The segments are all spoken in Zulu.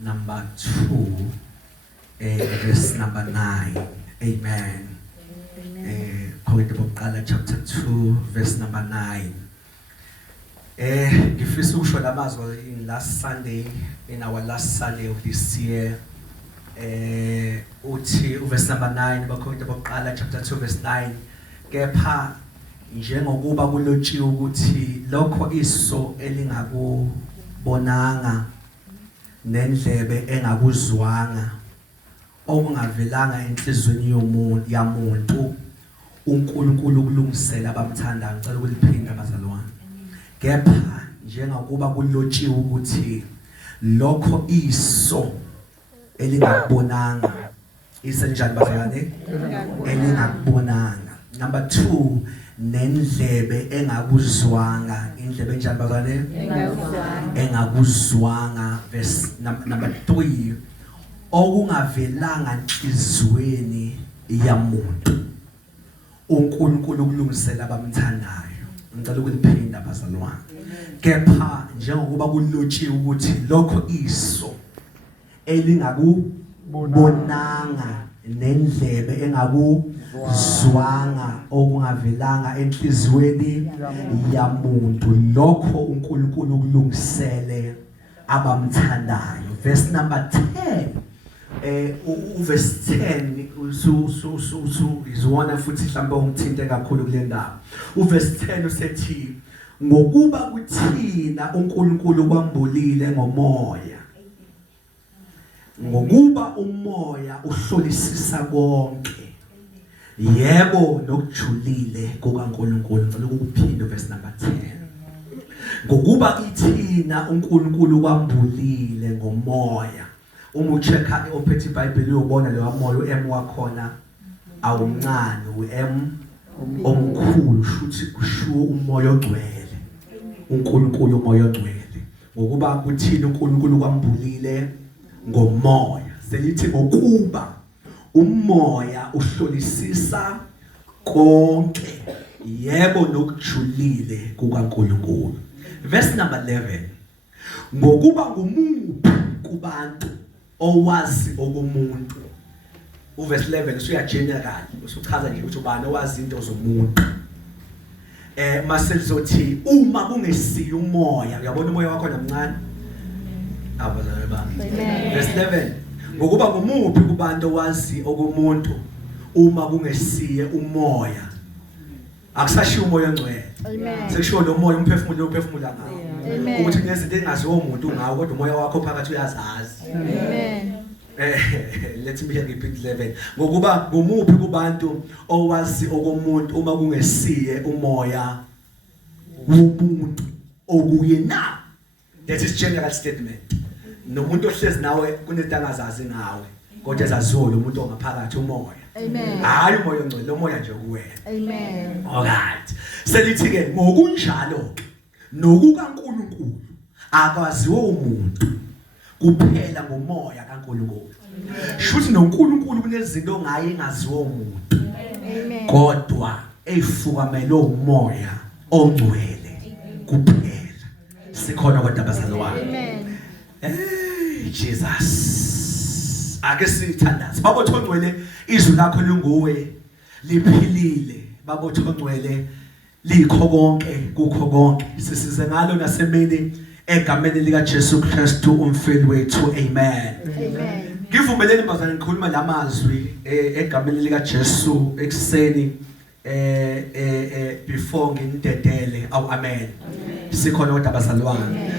number 2, verse number 9. Amen. Korinte bokuqala chapter 2 verse number 9. Ngifisa ukusho lamazwi in our last Sunday of this year. Uthi verse number 9 baKorinte bokuqala chapter 2 verse 9. Kepha njengokuba kulotshiwe ukuthi lokho iso elingakubonanga nendlebe engakuzwanga okungavelanga enhlizweni yamuntu uNkulunkulu ukulungisela abamthandayo. Ngicela ukuliphinda bazalwane. Kepha njengokuba kulotshiwe ukuthi lokho iso elingakubonanga isenjani bazalwane elingakubonanga. Number 2, nendlebe engakuzwanga. Indlebe enjani bazalwane engakuzwanga. Verse number 3, okungavelanga enhlizweni yamuntu uNkulunkulu ukulungisela abamthandayo. Ngicela ukuliphinda bazalwane. Kepha njengokuba kulotshiwe ukuthi lokho iso elingakubonanga nendlebe engakuzwanga okungavelanga enhlizweni yamuntu lokho uNkulunkulu ukulungisele abamthandayo. Verse number 10. Verse 10 izona futhi mhlawumbe umthinte kakhulu kule ndawo. Verse 10 usethi ngokuba kuthina uNkulunkulu kwambulile ngomoya. Ngokuba umoya uhlolisisa konke. Yebo nokujulile kukaNkulunkulu. Ngicela ukuphinda verse number 10. Ngokuba ithina uNkulunkulu kwambulile ngomoya. Uma uchecka iOphethe iBhayibheli uyobona leyo moya uM wakhona awumncane uM omkhulu futhi kushiwo umoya ogcwele. uNkulunkulu umoya ogcwele. Ngokuba kuthina uNkulunkulu kwambulile ngomoya. Selithi ngokuba umoya uhlolisisa konke. Yebo nokujulile kukaNkulunkulu. Verse number 11. Ngokuba ngumuphi kubantu owazi okomuntu. Verse 11 usuya general usuchaza nje ukuthi ubani owazi into zomuntu. Maselizothi uma kungesiyo umoya, uyabona umoya wakho namncane. Abazalwane bami. Verse 11. Ngokuba ngumuphi kubantu owazi okomuntu uma kungesiye umoya. Akusashiya umoya ongcwele. Sekushiwo lo moya umphefumulo uphefumula ngawo. Ukuthi kunezinto engaziwa umuntu ngawo kodwa umoya wakho phakathi uyazazi. Amen. Let me repeat 11. Ngokuba ngumuphi kubantu owazi okomuntu uma kungesiye umoya womuntu okuye na. That is general statement. Nomuntu ohlezi nawe kunezinto angazazi ngawe kodwa ezaziwo lo muntu ongaphakathi umoya. Amen. Hayi umoya ongcwele, lo moya nje kuwena. Amen. Alright. Selithi ke ngokunjalo ke nokukaNkulunkulu akwaziwo umuntu kuphela ngomoya kaNkulunkulu. Shuthi noNkulunkulu kunezinto ongayi engaziwo umuntu. Amen. Kodwa efukamele umoya ongcwele kuphela. Sikhona kodwa bazalwane. Amen. Jesus. Ake sithandaze. Babotho ongcwele izwi lakho linguwe liphilile. Babotho ongcwele likho konke kukho konke. Sisize ngalo nasemini egameni lika Jesu Kristu umfeli wethu. Amen. Amen. Ngivumeleni bazalwane ngikhuluma lamazwi egameni lika Jesu ekseni before nginidedele. Amen. Sikhona kodwa bazalwane.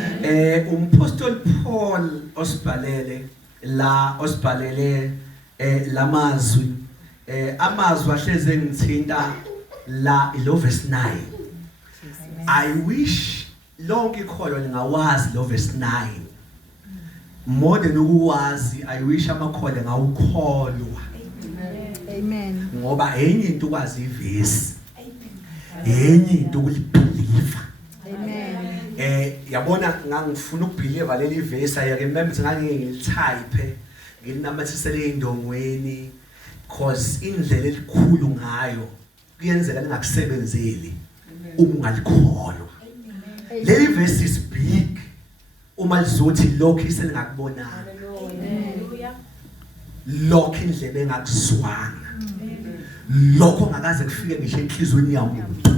Umpostoli Paul osibhalele lamazwi amazwi ahleze ngithinta la ilo verse 9. I wish lonke ikholo lingawazi lo verse 9 more than ukuwazi. I wish amakholwa ngawukholwa. Amen. Ngoba enye into ukwazi iverse, enye into ukulibelieve. Amen. Yabona ngangifuna ukubelieve leli verse. I remember ukuthi ngangingilitype ngilinamathisele indongweni because indlela elikhulu ngayo kuyenzeka lingakusebenzeli uma ungalikholwa. Leli verse is big uma lizothi lokho iselingakubonanga lokho indlebe engakuzwanga lokho ngakaze kufike ngisho enhlizweni yamuntu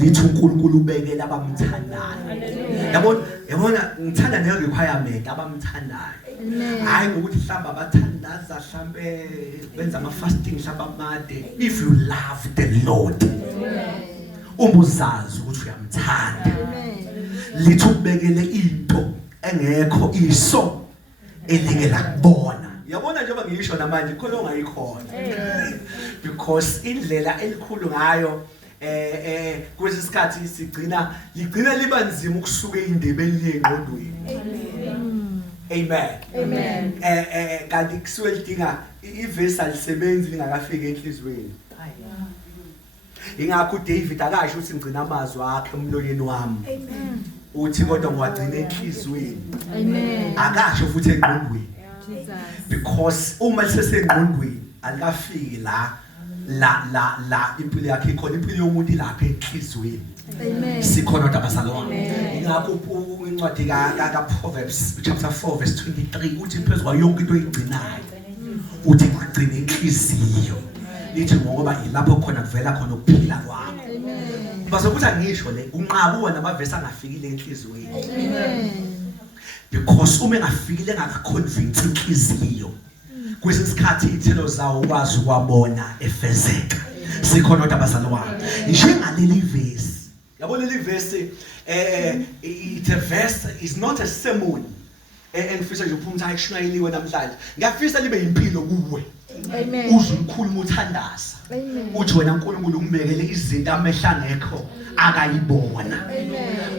lithi uNkulunkulu ubekela abamthandayo yabona ngithanda ne requirement abamthandayo hayi ngokuthi mhlamba abathandaza mhlambe benza ama fasting mhlamba amade if you love the Lord ubuzazi ukuthi uyamthanda lithi ubekele into engekho iso elingela kubona yabona njengoba ngisho namanje khona ongayikhona because indlela elikhulu ngayo kwesisikhathi sigcina liba nzima ukusuka indebeni lengqondweni amen kanti kusuke lidinga ivesi alisebenzi lingakafika enhlizweni ingakho uDavid akasho ukuthi ngicina amazwi akhe emlonyeni wami uthi kodwa ngiwagcina enhlizweni akasho futhi engqondweni because uma lisesengqondweni alikafiki la impilo yakhe ikhona impilo yomuntu ilapha enhlizweni sikhona kodwa bazalwane ingakho incwadi kaProverbs chapter 4 verse 23 uthi phezulu yonke into oyigcinayo uthi ugcina inhliziyo lithi ngoba ilapho khona kuvela khona ukuphila kwakho bazokuthi angisho le unqabuwa namavesi angafikile enhlizweni because uma engafikile engakaconvince inhliziyo kwesikhathi ithelo zawo ukwazi ukwabona efezeka sikhona kodwa bazalwane njengaleli vesi yabo leli vesi it's a verse is not a sermon engifisa nje ukuphuma ayishayeliwe namhlanje ngiyafisa libe impilo kuwe uzwe umkhulu uthandaza uthi wena uNkulunkulu umbekele izinto amehla ngekho akayibona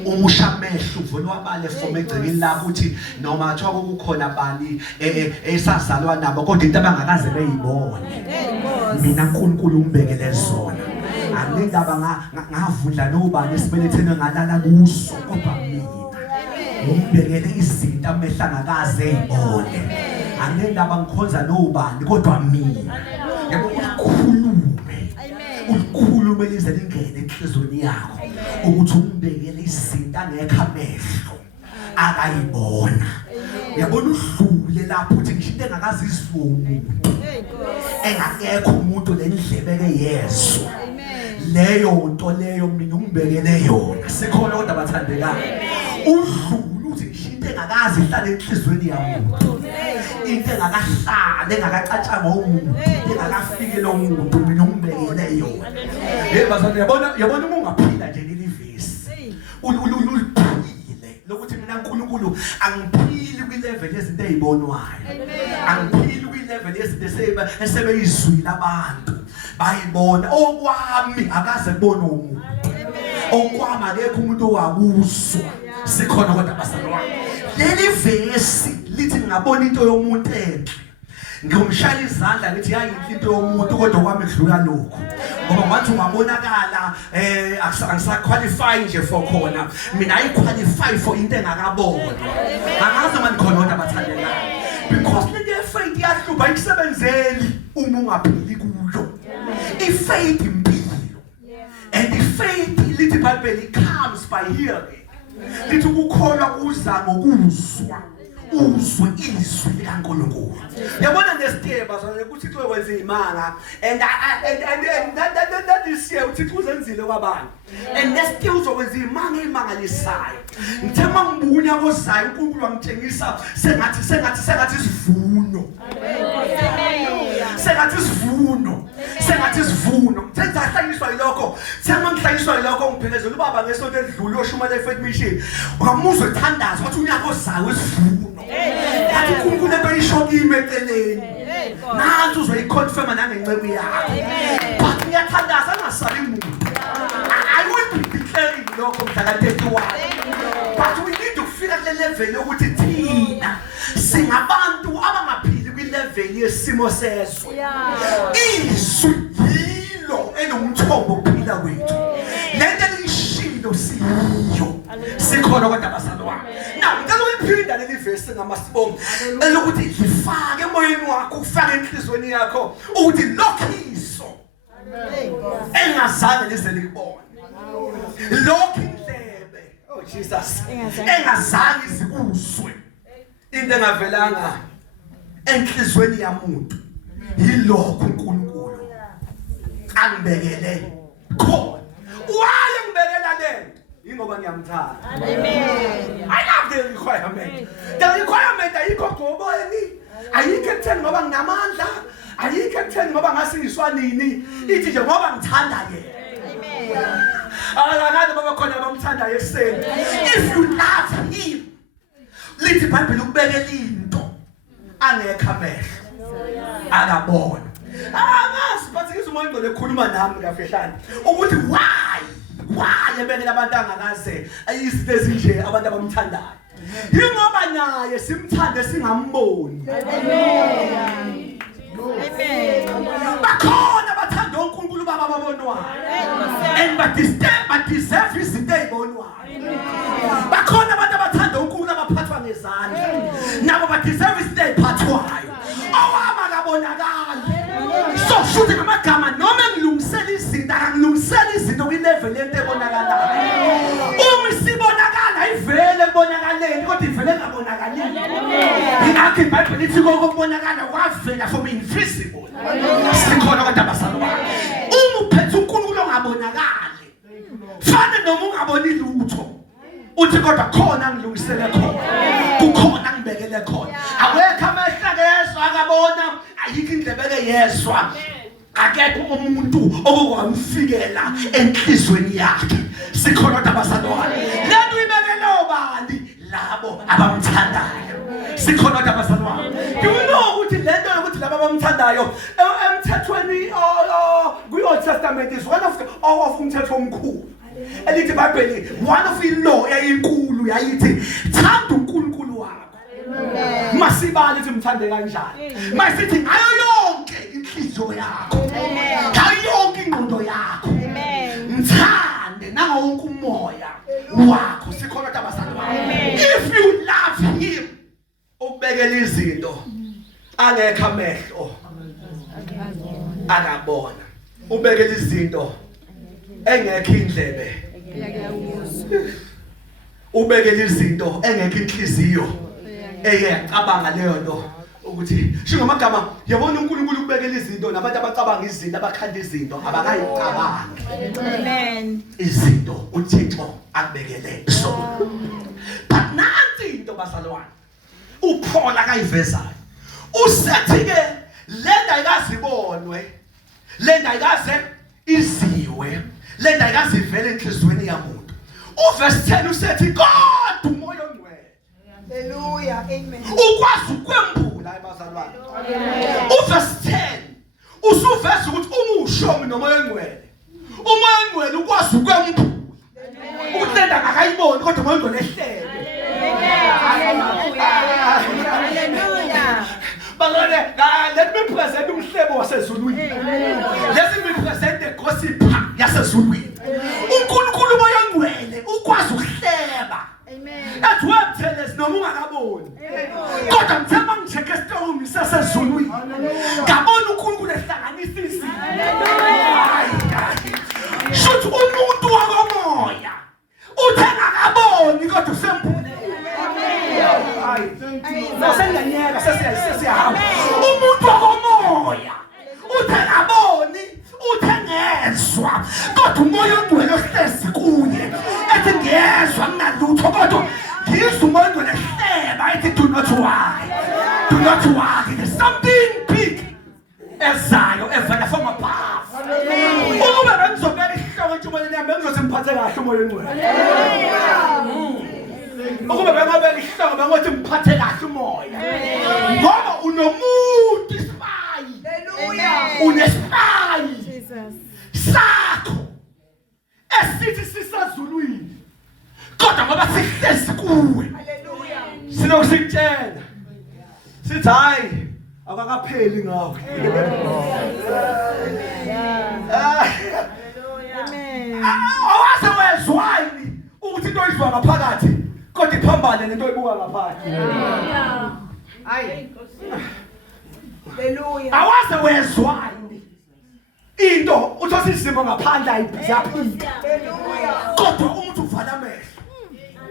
umusha amehlo uvona wabale from egcekeni lakho uthi noma athiwa kukhona bani esazalwa nabo kodwa into abangakaze beyibone mina uNkulunkulu umbekele zona angindaba ngavudla nobani esibelethene ngalala kuso kodwa mina umbekele izinto amehla ngakaze eyibone angindaba ngikhonza nobani kodwa mina yabo ukhulume lize lingene enhlizweni yakho ukuthi umbekele izinto angekho amehlo akayibona yabona udlule lapho uthi ngisho into engakazi izwe umuntu engakekho umuntu lendlebe ke Yesu leyo nto leyo mina umbekele yona sikhona kodwa bathandekayo udlule uthi ngisho into engakazi ihlala enhlizweni yamuntu into engakahlala engakacatshanga umuntu engakafike lo muntu mina umbekele yona bazana yabona uma ungaphila nje leli vesi uliphile lokuthi mina uNkulunkulu angiphili kwi-level yezinto ezibonwayo angiphili kwi-level yezinto esebeyizwile abantu bayibona okwami akaze kubona umuntu okwami akekho umuntu owakuzwa sikhona kodwa bazalwane leli vesi lithi ngabona into yomuntu enhle ngiyomshaya izandla ngithi hayi into yomuntu kodwa kwami edlula lokho ngoba ngathi ungabonakala angisaqualify nje for khona mina I qualify for into engakabona akaze manje khona kodwa bathandekayo because le faith yahlupha ayisebenzeli uma ungaphili kuyo ifaith impilo and the faith lithi Bible comes by hearing lithi ukukholwa kuza ngokuzwa uzwe izwi likaNkulunkulu yabona nesithemba sonke ukuthi uThixo wenza imanga and that is here uThixo uzenzile kwabantu and nesithemba uzokwenza imanga emangalisayo ngithema ngibunya kozayo uNkulunkulu wangitshengisa sengathi isivuno sengathi isivuno senzahlanyiswa yilokho sengihlanyiswa yilokho ngiphelezela ubaba ngesonto edlule oshuma le faith mission ungamuzwe ethandaza wathi unyaka ozayo isivuno yathi uNkulunkulu ebeyishokime eceleni nansi uzoyiconfirm nangencebo yakho but ngiyathandaza angasali umuntu I will be declaring lokho mhla ka-31 but we need to figure le level yokuthi thina singabantu abangaphili kwi-level yesimo sezwe izwi yilo enomthombo ukuphila kwethu lento elishilo siyo sikhona kodwa bazalwane now ngicela ukuphinda leli verse ngamasibongo elokuthi lifake emoyeni wakho ufake enhlizweni yakho ukuthi lokhiso engazange lize likubone lokho indlebe Oh Jesus. Engazange izibuswe. Into engavelanga enhlizweni yamuntu. Yilokho uNkulunkulu angibekele khona. Why ngibekela lento? Ingoba ngiyamthanda. Amen. I love the requirement. The requirement ayikho gobeni. Ayikho ekutheni ngoba nginamandla. Ayikho ekutheni ngoba ngasingiswa nini. Ithi nje ngoba ngithanda yena. Amen. Akakade baba khona abamthanda yeseni. If you love him, lithi iBhayibheli ukubekela into angekho amehlo. Akabona. Ngasiphazikisa umoya ngcwele ekhuluma nami kaFehlane ukuthi why ebekela abantu angakaze izinto ezinje abantu abamthandayo. Yingoba naye simthande singamboni. Amen. Amen. Bakhona bathanda uNkulunkulu baba ababonwayo. And but deserve izinto ezibonwayo. Bakhona abantu abathanda uNkulunkulu abaphathwa ngezandla. Nabo badeserve izinto eziphathwayo. Awama kabonakala. So futhi ngamagama noma ngilungisela izinto angilungisela izinto kwilevel lento ebonakalayo. Uma isibonakala ivele ebonakaleni kodwa ivele engabonakaleni. Ingakho iBhayibheli lithi kokubonakala kwavela from invisible. Sikhona kodwa abasalayo. Uma uphethe uNkulunkulu ongabonakali fane noma ungaboni lutho. Uthi kodwa khona ngilungisele khona. Kukhona ngibekele khona. Awekho amehla kezwa akabona. Ayikho indlebeke yezwa. Akekho umuntu okwamfikela enhlizweni yakhe. Sikhona kodwa abasalayo. Lento ibekele obani labo abamthandayo. Sikhona kodwa abasalayo. Do you know ukuthi lento yokuthi labo abamthandayo emthethweni kwi-Old Testament is one of umthetho omkhulu. Elithi iBhayibheli one of law eyinkulu yayithi thanda uNkulunkulu wakho. Masibali ukuthi mthande kanjani. Masithi ngayo yonke inhliziyo yakho. Ngayo yonke ingqondo yakho. Mthande nangawo wonke umoya wakho. Sikhona kodwa abasalayo. If you love him ubekela izinto angekho amehlo akabona. Ubekela izinto engekho indlebe ubekela izinto engekho inhliziyo eyacabanga leyo nto ukuthi shingamagama yabona uNkulunkulu ubekela izinto nabantu abacabanga izinto abakhanda izinto abakayicabangi. Amen. Izinto uThixo akubekele zona. But nansi into basalwane uPaul akayivezayo usethi ke lenda ayikazibonwe lenda ayikaze iziwe lenda ayikazivele enhlizweni yamuntu. Uverse 10 usethi God umoya ongcwele. Hallelujah. Amen. Ukwazi ukwembula abazalwane. Uverse 10 usuveza ukuthi umushomi nomoya ongcwele. Umoya ongcwele ukwazi ukwembula. Ukuthi lenda akayiboni kodwa umoya ongcwele ehlele. Hallelujah. Let me present umhlebo wasezulwini. Let me present the gossip yasezulwini. uNkulunkulu umoya ongcwele ukwazi ukuhleba. Amen. That's why I'm telling us noma ungakaboni. Kodwa ngithemba ngicheke storm sasezulwini. Ngabona uNkulunkulu ehlanganisa izinto. Hallelujah. Shuthi umuntu wakomoya uthenga kaboni kodwa usembule. Nosengenyeka sesiyahamba. Umuntu wakomoya uthengaboni uthengezwa kodwa umoya ongcwele ohlezi kuye ethi ngiyezwa nginalutho kodwa ngizwa umoya ongcwele ehleba ethi do not worry there's something big ezayo evela from above. Ukube bengizobeka ihloko entshumayeni yami bengizothi ngiphathe kahle umoya ongcwele. Ukube bengabeka ihloko bengothi ngiphathe kahle umoya ngoba unomuntu isipayi. Hallelujah. Unesipayi Jesus sakho esithi sisazulwini kodwa ngoba sihlezi kuwe. Hallelujah. Sinokusitshela sithi hayi akakapheli ngawe. Amen. Awaze wezwani ukuthi into izwa ngaphakathi kodwa iphambane nento oyibuka ngaphandle. Hayi. Hallelujah. Awaze wezwani into uthola isimo ngaphandle ayiphika. Hallelujah. Kodwa umuntu uvala amehlo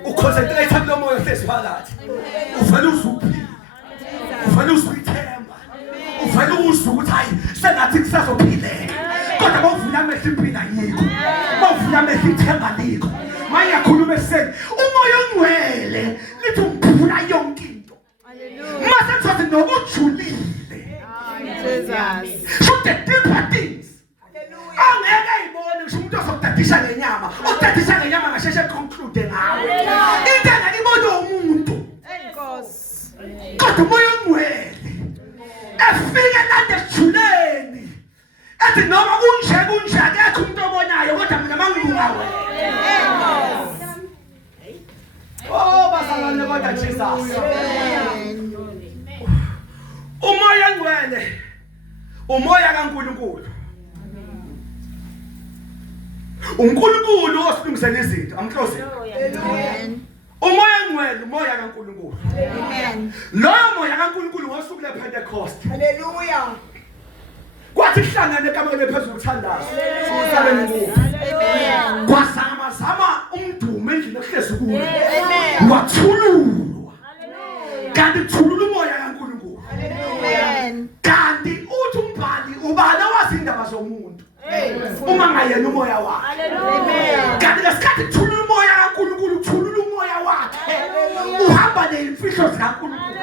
uconcentrate kulo moya ohlezi phakathi uvela uzuphila uvela uzithemba uvela uzwe ukuthi hayi sengathi kusazophileka kodwa bawuvula amehlo impilo ayikho bawuvula amehlo ithemba likho manje yakhuluma eseni umoya ongcwele lithi umphula yonke into mase kuthiwa nokujulile Jesus so the deeper things angeke ayibone ngisho umuntu ozokudadisha ngenyama odadisha ngenyama ngasheshe conclude ngawe into engayibona umuntu enkosi kodwa umoya ongcwele efike lande ejuleni ethi noma kunje akekho umuntu obonayo kodwa mina mangibungawe enkosi oh bazalwane kodwa Jesus umoya ongcwele umoya kaNkulunkulu uNkulunkulu osilungisela izinto amhlose amen umoya ongcwele umoya kaNkulunkulu amen loyo moya kaNkulunkulu ngosuku lePentecost haleluya kwathi kuhlangane kaMele phezulu ukuthandaza sisaleni kuwo amen kwazama umdumo endlini ehlezi kuwo amen wathululwa haleluya kanti thulula umoya kaNkulunkulu amen kanti uthi umbhali ubala wazindaba zomuntu uma ngayena umoya wakhe haleluya kanti lesikhathi thulula umoya kaNkulunkulu thulula umoya wakhe uhamba nezimfihlo zikaNkulunkulu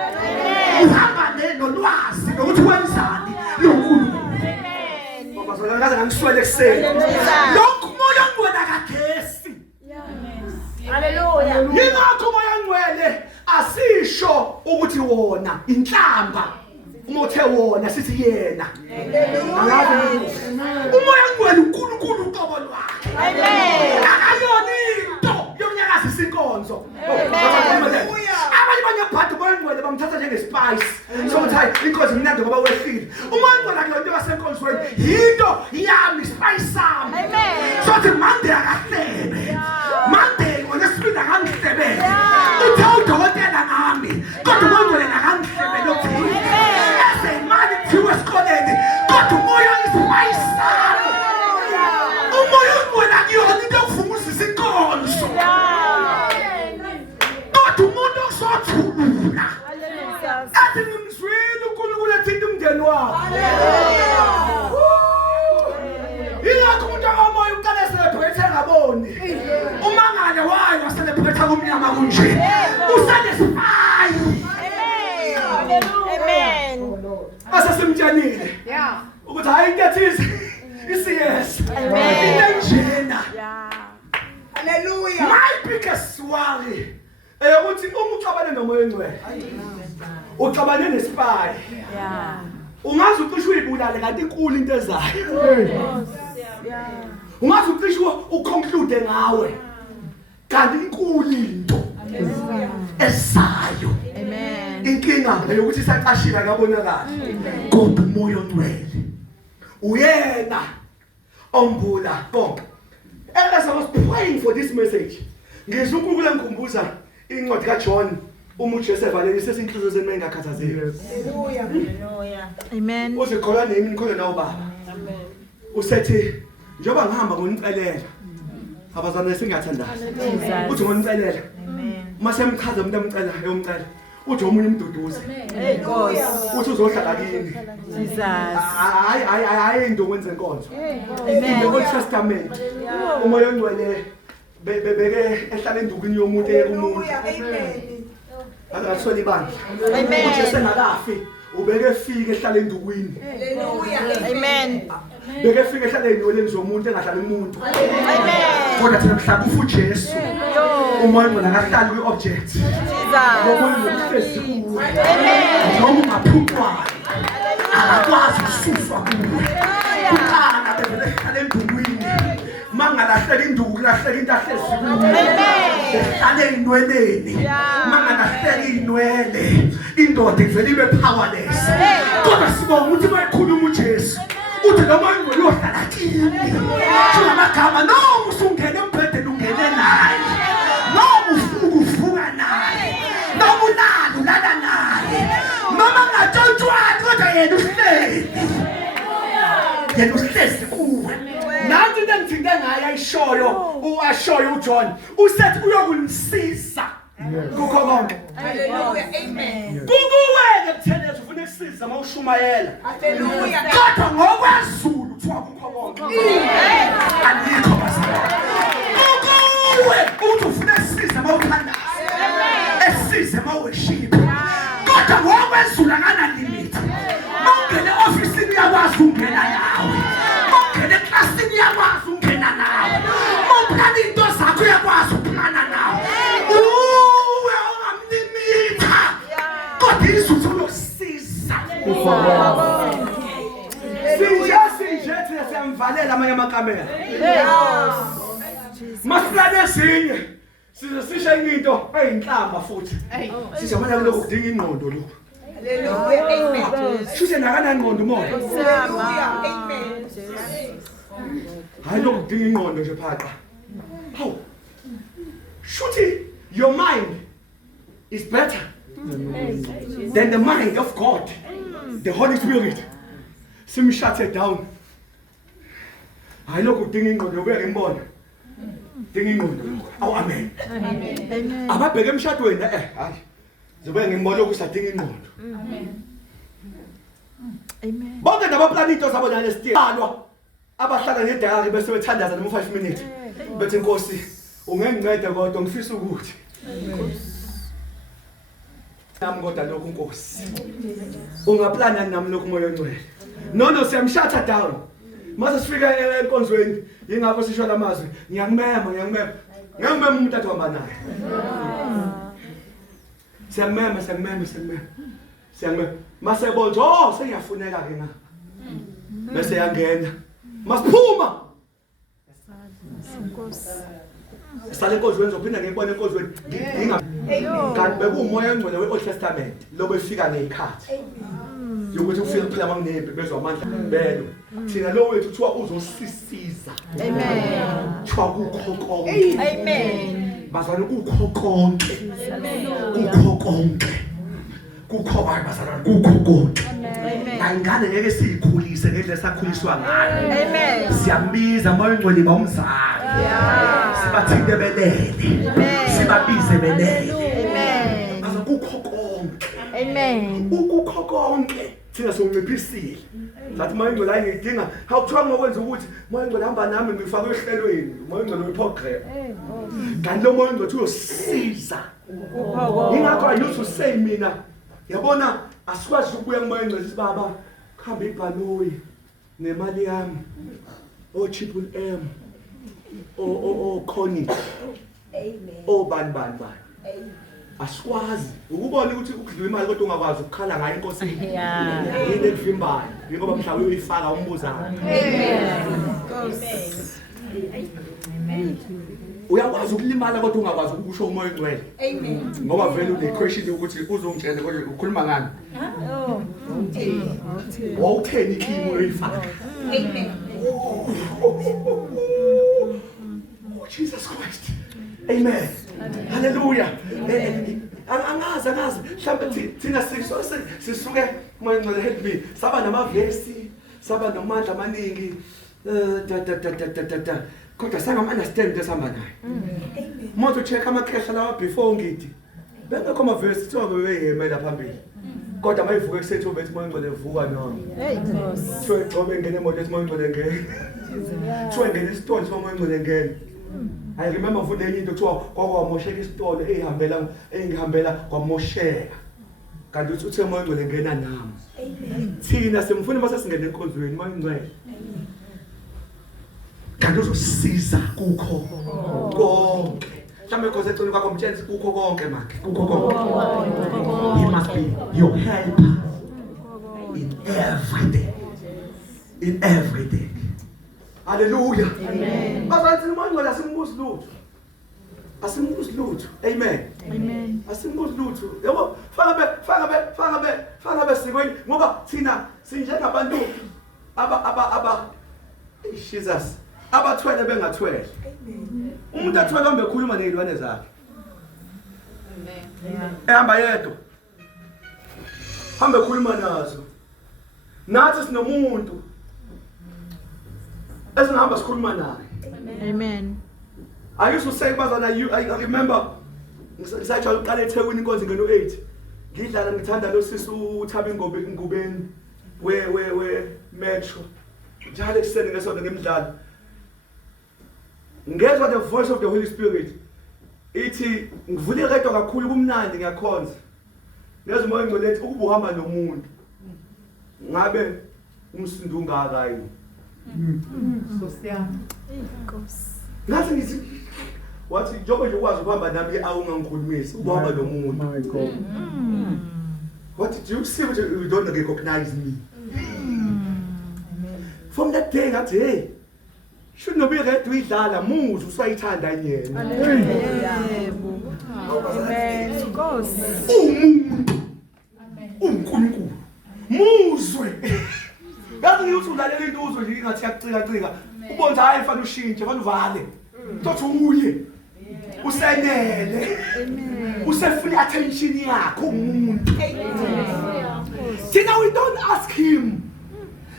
uhamba nolwazi nokuthi wenzani loNkulunkulu amen baba zolakaza ngiswele kuseni lokho umoya ongcwele akagesi haleluya yingakho umoya ongcwele asisho ukuthi wona inhlamba uma uthe wona sithi yena umoya ongcwele uNkulunkulu uqobo lwakhe amen akayona into yomnyakazi inkonzo abanye banyabhadi umoya ongcwele bamthatha njenge-spice sokuthi hayi inkonzo imnandi ngoba wehlile umoya ongcwele akuyona into yasenkonzweni yinto yami spice sami sokuthi mande akahlebe mande ngoLwesibili akangihlebele uthe udokotela ngami kodwa umoya ongcwele akangihlebele othile esemali kuthiwa esikoleni kodwa umoya spice sami umoya ongcwele akuyona into yokuvunguzisa inkonzo kodwa umuntu ozothulula athi ngimzwile uNkulunkulu ethinta umndeni wakhe yingakho umuntu akamoya uqale celebrate ngaboni umangane wayo celebrate kumnyama kunje usanesifai amen asesimtshanile ukuthi hayi into ethize isiyes into njena haleluya my biggest worry ukuthi uma uxabane nomoya ongcwele uxabane nespy ungazi ucishe uyibulale kanti inkulu into ezayo ungazi ucishe uconclude ngawe kanti inkulu into esayo amen inkinga leyokuthi isaqashila kabonakala kodwa umoya ongcwele uyena ombula konke. As I was praying for this message ngizwe uNkulunkulu engikhumbuza incwadi kaJohn umuJesu evalele sesinhliziyo zenu engakhathazeki haleluya amen uzikholwa nami nikhona nawo baba amen usethi njengoba ngihamba ngonicelela abazana singathandana uthi ngonicelela amen mase mchaza umuntu amcela eyomcela uthi omunye umduduze enkosi uthi uzohlala kini hayi into kwenza inkonzo amen the Testament umoya ongcwele beke ehlala endukweni yomuntu ekumuntu amen akatholi ibandla amen uJesu engakafi ubeke efike ehlala endukwini haleluya amen beke efike ehlala enoleni zomuntu engahlali umuntu amen kodwa thina mhlaba ufu Jesu umoya ongcwele akahlali kwi-object ngokuthi lokuhlezi kuwe amen noma ungaphuqwa akakwazi ukususwa kuwe ukana bebele ehlala endukwini mangalahleka induku lahleka into ahlezi kuwe ehlale inweleni mangalahleka inwele indoda ivele ibe powerless kodwa sibonga ukuthi bayikhuluma uJesu uthi noma ingwele yohlala kini amagama noma usungena embhedeni ungene naye noma uvuka naye noma ulala ulala naye noma ngatshontshwani kodwa yena uhlezi kuwe nanti into into engayo ayishoyo uwashoyo uJohn usethi uyokunisiza kukho konke. Hallelujah. Amen. Kukuweke kuthele ufuna ukusiza mawushumayela. Hallelujah. Kodwa ngokwezulu kuthiwa kukho konke. Alikho basibona. Kukuwe uthi ufuna ukusiza mawuthandaza. Esize mawushipha. Kodwa ngokwezulu akana limit. Mawungena ofisini uyakwazi ungena nawe. Mawungena eklasini uyakwazi ungena nawe. Mawuplana into zakho uyakwazi ukuplana nawe. Uwe ungamlimita. Kodwa izulu uyosiza. Sinje thina siyamvalela amanye amakamera. Masiplane ezinye. Sizosisha into eyinhlamba futhi. Sizamana kuloko kudinga ingqondo lokho. Hallelujah. Amen. Shuthe nakana ingqondo umoya. Hallelujah. Amen. Hayi lokho kudinga ingqondo nje phaka. Hawu. Shuthe your mind is better than the mind of God. The Holy Spirit. Shut it down. Hayi lokho kudinga ingqondo ubeke imbona. Dinga ingqondo lokho. Awu amen. Amen. Ababheke emshadweni hayi. Zobe ngimbola ukusadinga ingqondo. Amen. Amen. Bonke nabaplana into zabo nale stilwa. Abahlala nedayari bese bethandaza noma 5 minutes. Bethi Nkosi, ungenginceda kodwa ngifisa ukuthi. Nami kodwa lokho Nkosi. Ungaplana nami lokho moya ongcwele. No siyamshutha down. Mase sifika enkonzweni yingakho sisho lamazwi ngiyamema ngiyamema umuntu athi hamba naye. Siyamema mase bonzo seyafuneka ke na bese yangena masiphuma sale enkonzweni zophinda ngibone enkonzweni kanti bekumoya ongcwele we-Old Testament lobe efika ngekhathi yokuthi ufike phela manginembe bezwe amandla belo thina lo wethu kuthiwa uzosisiza. Amen. Kuthiwa kukho konke. Amen. Bazalwane kukho konke. Kukho konke. Kukho bazalwane kukho konke. Amen. Ingane ngeke siyikhulise ngendlela sakhuliswa ngayo. Amen. Siyambiza moya ongcwele bomzali. Sibathinte belele. Sibabize belele. Amen. Bazalwane kukho konke. Amen. Ukukho konke. Thina sonciphisile. Sathi moya ongcwele ayingidinga awuthiwa ngokwenza ukuthi moya ongcwele hamba nami ngifake ehlelweni moya ongcwele uyiprogram kanti lo moya ongcwele uyosiza ingakho I used to say mina yabona asikwazi ukubuya kumoya ongcwele sibaba khamba ibhanoyi nemali yami o triple M o Connie o bani asikwazi ukubona ukuthi ukudliwa imali kodwa ungakwazi ukukhala ngayo inkosini yini ekuvimbayo ngoba mhlawumbe uyifaka umbuzana. Amen. Uyakwazi ukulimala kodwa ungakwazi ukusho umoya ongcwele. Amen. Ngoba vele une question ukuthi uzongitshela kodwa ukhuluma ngani? Wawutheni ikhimo uyifaka? Amen. Jesus Christ. Amen. Hallelujah. Angazi mhlawumbe thina sisuke moya ongcwele help me saba namavesi saba nomandla amaningi kodwa sangam-understand esihamba naye. Manje ucheck amakhehla lawa before ngithi bengekho amavesi kuthiwa bebeyemela phambili kodwa mayivuka ekuseni bethi moya ongcwele vuka noma kuthiwa egcobe engene emoto ethi moya ongcwele ngene kuthiwa engene esitolo kuthiwa moya ongcwele ngene. I remember mfundo enye into kuthiwa kwamosheka isitolo engihambela kwamosheka kanti uthi uthe moya ongcwele ngena nami. Thina simfuna base singene enkonzweni moya ongcwele kanti uzosiza kukho konke. Mhlawumbe because eceleni kwakho mtshela kukho konke makhe kukho konke. He must be your helper in everything. In everything. Hallelujah. Amen. Bazalwane moya ongcwele asimbuzi lutho. Asimbuzi lutho. Amen. Amen. Asimbuzi lutho. Yabo faka besikweni ngoba thina sinjengabantu aba Jesus abathwele bengathwele. Umuntu athwele ombe ekhuluma nezilwane zakhe. Amen. Ehamba yedwa. Hamba ekhuluma nazo. Nathi sinomuntu esingihamba sikhuluma naye. Amen. I used to say, I remember, ngisajwayele uqala eThekwini inkonzo ngeno 8. Ngidlala ngithanda lo sisi uThabi Ngubeni we Metro. Njalo ekuseni ngesonto ngemidlalo. Ngezwa the voice of the Holy Spirit. Ithi ngivule iredo kakhulu kumnandi ngiyakhonza. Ngezwe umoya ngcwele ethi ukuba uhamba nomuntu. Ngabe umsindo ungaka yini? Sosiyami. Ngathi ngithi wathi njengoba nje ukwazi ukuhamba nami awungangikhulumisi ukuhamba nomuntu. My God. What did you see? You don't recognize me. From that day, that day, should not be ready to idlala muzi usayithanda yena. Amen. Nkosi. Umuntu. uNkulunkulu. Muzwe. Yazi ngiyothi ulalela into uzwe nje ingathi yacika. Ubonza hayi mfana ushintshe, mfana uvale. Thothi uye. Usenele. Usefuna attention yakho umuntu. Thina we don't ask him.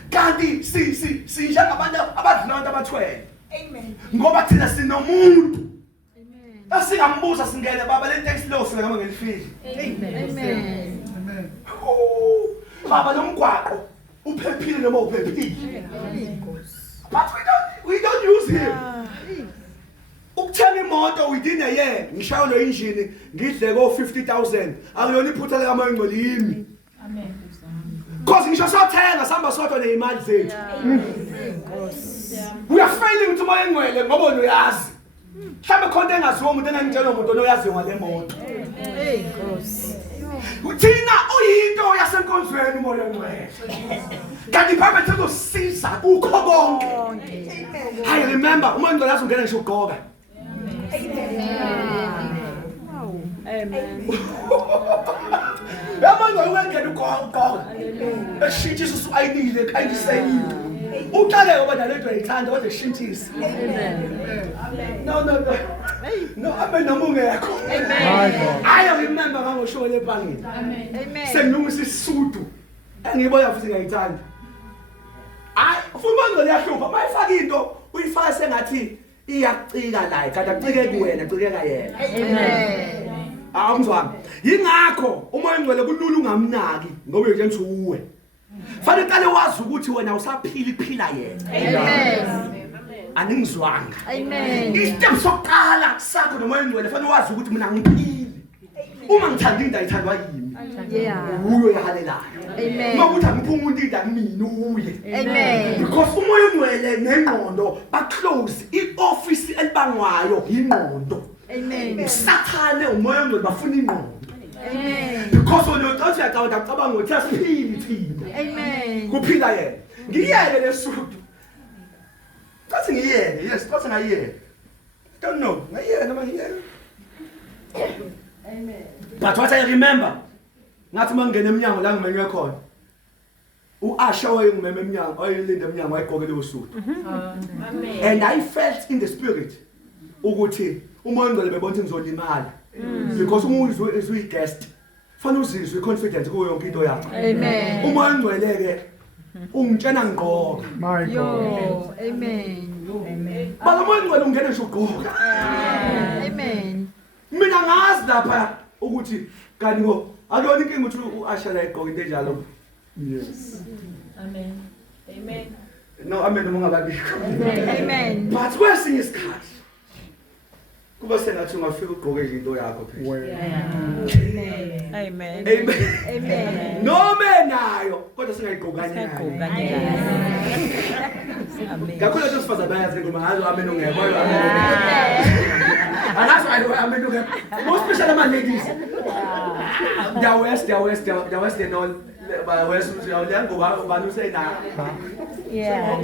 Kanti si njengabantu abadlula abathwele. Amen. Ngoba thina sinomuntu. Asingambuza singene baba le text lo ufika ngama ngelifili. Amen. Baba nomgwaqo uphephile noma uphephile. But we don't use him. Ukuthenga imoto within a year ngishaya lo engine ngidle ko 50,000 akuyona iphutha lika Moyo yimi. Amen. Because ngisho sothenga samba sodwa neimali zethu. We are failing to Moyo Ngcwele ngoba uyazi. Mhlawumbe khona engaziwa umuntu engangitshela umuntu onoyaziyo ngale moto. Nkosi. Thina uyinto yasenkonzweni uMoya Ngcwele. Kanti phakathi uzosiza ukho konke. I remember uMoya Ngcwele azongena ngisho ugqoka. Amen. Yamanje uyengena ugqoka. Eshintshisa ayinile ayiseyile. Uqale ngoba nalento ayithanda kodwa eshintshisa. No. No, amen nomungekho. I remember ngangosho lepangeni. Amen. Senungisa isisudu. Engiboya futhi ngiyayithanda. Hayi, ufuna ngole yahlupha, mayifaka into uyifaka sengathi iyacika la, kanti acike kuwena, acikeka yena. Amen. Awumzwami. Yingakho uMoya Ngcwele kulula ungamnaki ngoba nje ngithi uwe. Fanele uqale wazi ukuthi wena usaphila yena. Amen. Aningizwanga. Amen. Isitep sokuqala sakho noMoya Ngcwele fanele wazi ukuthi mina ngiphile. Uma ngithanda into ayithandwa yimi. Yeah. Uyo yahalelayo. Amen. Ngokuthi angiphi umuntu into angimina uye. Amen. Because uMoya Ngcwele nengqondo ba close ioffice elibangwayo ingqondo. Amen. Usathane uMoya Ngcwele bafuna ingqondo. Amen. Because lo nto uyacabanga ucabanga ukuthi asiphili thina. Amen. Kuphila yena. Ngiyeke lesudu. Kathi ngiyeke, yes, kathi ngiyeke. Don't know. Ngiyeke noma ngiyeke. Amen. But what I remember, ngathi mangena eminyango la ngimenywe khona. UAsha wayengimeme eminyango, oyilinda eminyango wayigqokele usudu. Amen. And I felt in the spirit ukuthi uMoya Ngcwele bebonke ngizolimala. Because umuntu uyi guest. Fanele uzizwe confident kuyo yonke into yakho. Amen. UMoya Ngcwele ke ungitshena ngqoka. My God. Yo. Amen. Amen. Bala uMoya Ngcwele ungena nje ugqoka. Amen. Mina ngazi lapha ukuthi kanti ngo akuyona inkinga ukuthi uAsha la egqoka into enjalo. Yes. Amen. Amen. No, amen noma ngababikho. Amen. But kwesinye isikhathi kuba sengathi ungafika ugqoke nje into yakho phela. Well. Amen. Amen. Amen. Amen. Noma nayo kodwa singayigqokanye. Kakhulu nje sifaza bayazi ngoma ngazo amen ungekho amen. Anazo amen ungekho. Most special ama ladies. The west and all by west uyalenga ubani usena. Yeah.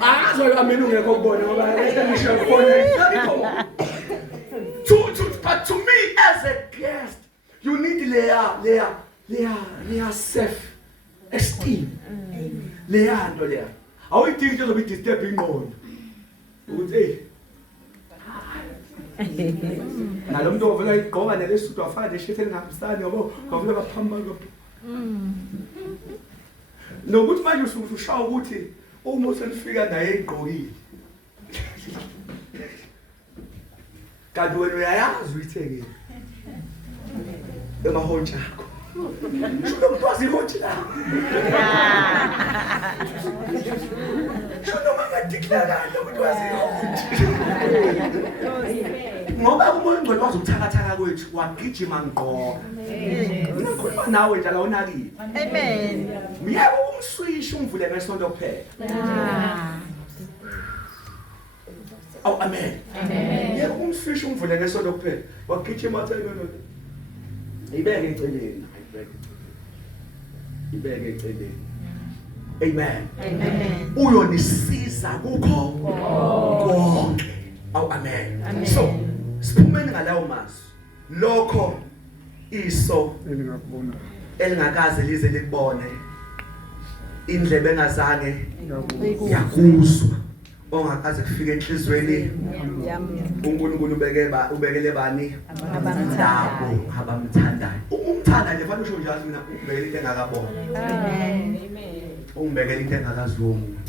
Anazo amen ungekho kubona ngoba ngisho khona. But to me as a guest, you need layer self-esteem. Layer nto leya. Awuyidingi into zobe disturb ingqondo. Ukuthi nalomuntu ovela igqoka nelesudwa afana neshift elingahambisani ngoba ngavela baphamba lo. nokuthi manje usushaya ukuthi uma usenifika naye egqokile kanti wena uyayazi uyithekile emahontsha akho shulo umuntu wazi ihontsha lakho shulo mangadeclare umuntu wazi ihontsha ngoba umuntu ngqondo wazi ukuthakathaka kwethu wagijima ngqo unakhuluma nawe njalo awunakile Amen. uyabo umswisha umvule ngesonto kuphela aw amen yebo umswisha umvule ngesonto kuphela wagijima athi no ibeke eceleni ibeke eceleni amen Amen. uyonisiza kukho konke aw amen Amen. so siphumeni ngalawo mazwi lokho iso elingakubona elingakaze lize likubone indlebe engazange Yakuzwa. yakuzwa ongakaze kufike enhlizweni Yami. uNkulunkulu ubekele bani labo abamthandayo umthanda nje fanele usho njalo mina ubekele into engakabona Amen. ungibekele into engakaziwa umuntu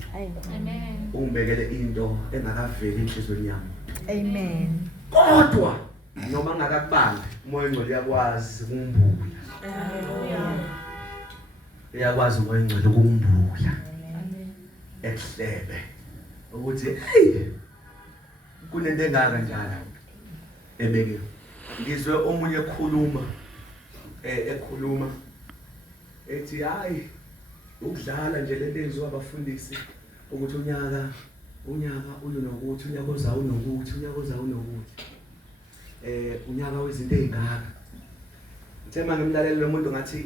Amen. ungibekele into engakaveli enhlizweni yami Amen. kodwa noma ngakakubambi umoya engcwele yakwazi ukumbuya uyakwazi umoya engcwele ukumbuya ehlebe ukuthi hey kunento engaka njalo ebeke ngizwe omunye ekhuluma ethi hayi ukudlala nje lento enziwa abafundisi ukuthi unyaka uyu nokuthi unyaka ozayo unokuthi unyaka ozayo unokuthi unyaka wezinto ezingaka ngithema ngimlaleli lo muntu ngathi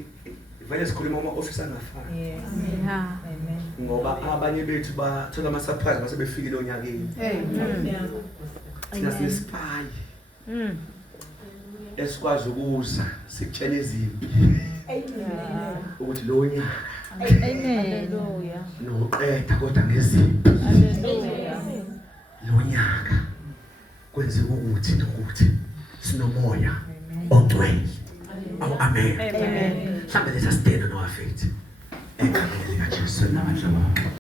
vele sikhuluma uma office angafani Yeah. ngoba abanye bethu bathola ama surprise base befikile onyakeni thina sinesiphayi esikwazi ukuza sikutshela izimpi ukuthi lo nyaka Amen. noqeda kodwa ngezimpi Hallelujah. lo nyaka kwenzeka ukuthi nokuthi sinomoya ongcwele aw amen Amen. mhlambe lesa sidena no afethi egameni lika Jesu namandla wakhe